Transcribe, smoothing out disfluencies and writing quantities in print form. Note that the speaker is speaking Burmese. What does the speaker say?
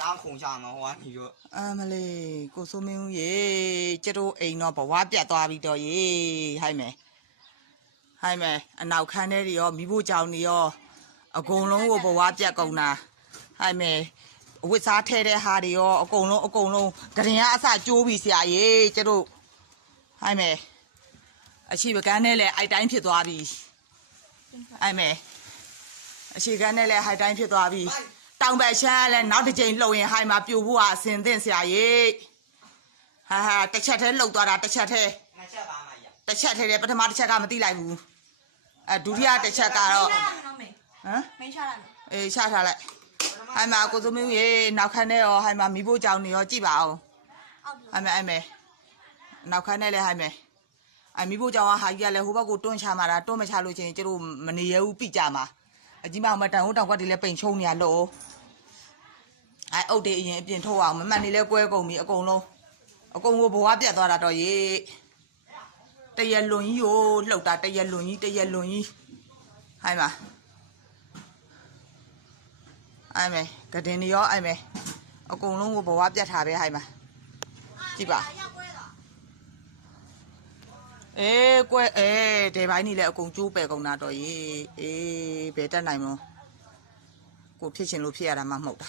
当空下嘛，我你就မလေးကိုစိုးမင်းဦးရေကျတို့အိမ်တော့ဘဝပြတ်သွားပြီတော့ရေဟိုက်မယ်အနောက်ခန်းထဲတွေရောမိဖို့ကြောင်တွေရောအကုန်လုံးကိုဘဝပြတ်ကုန်တာဟိုက်မယ်ဝစ်စားထဲတဲ့ဟာတွေရောအကုန်လုံးကရင်ကအစကျိုးပြီဆရာရေကျတို့ဟိုက်မယ်အရှိပကန်းနဲ့လည်းအိုက်တိုင်းဖြစ်သွားပြီဟိုက်မယ်အရှိကန်းနဲ့လည်းဟိုက်တိုင်းဖြစ်သွားပြီတောင်ဘက်ရှမ်းလည်းနောက်တစ်ကြိမ်လှုပ်ရင်ဟိုင်မှာပြိုဖို့ကအစင်သင့်ဆရာကြီးဟာတစ်ချက်တည်းလှုပ်သွားတာတစ်ချက်တည်း那下班嘛呀，တစ်ချက်တည်းပထမတစ်ချက်ကမသိလိုက်ဘူးဒုတိယတစ်ချက်ကတော့ဟမ်没下来了。အေးချထားလိုက်ဟိုင်မှာကိုစိုးမင်းရေနောက်ခန်းထဲရောဟိုင်မှာမိဖို့ကြောင်နေရောကြည့်ပါအောင်ဟိုင်မယ်နောက်ခန်းထဲလည်းဟိုင်မယ်မိဖို့ကြောင်ကဟာကြီးကလည်းဟိုဘက်ကိုတွန်းချမှာတာတွန်းမချလို့ချင်းကျတို့မနေရဘူးပြကြမှာအကြီးမအောင်မတန်ဟိုတောင်ကွက်တွေလည်းပိန်ချုံနေရလို့အုတ်တွေအရင်အပြင်ထုတ်အောင်မမှန်နေလဲကွဲကုန်ပြီအကုန်ကိုဘဝပြတ်သွားတာတော့ရေတရလွန်ကြီးကိုလှုပ်တာတရလွန်ကြီးဟိုင်ပါအိုင်မယ်ကတင်နေရောအိုင်မယ်အကုန်လုံးကိုဘဝပြတ်ထားပဲဟိုင်ပါကြည့်ပါကွဲတဲပိုင်းနေလဲအကုန်ကျိုးပယ်ကုန်တာတော့ရေဘယ်တက်နိုင်မလို့ကိုဖြစ်ချင်လို့ဖြစ်ရတာမှမဟုတ်တာ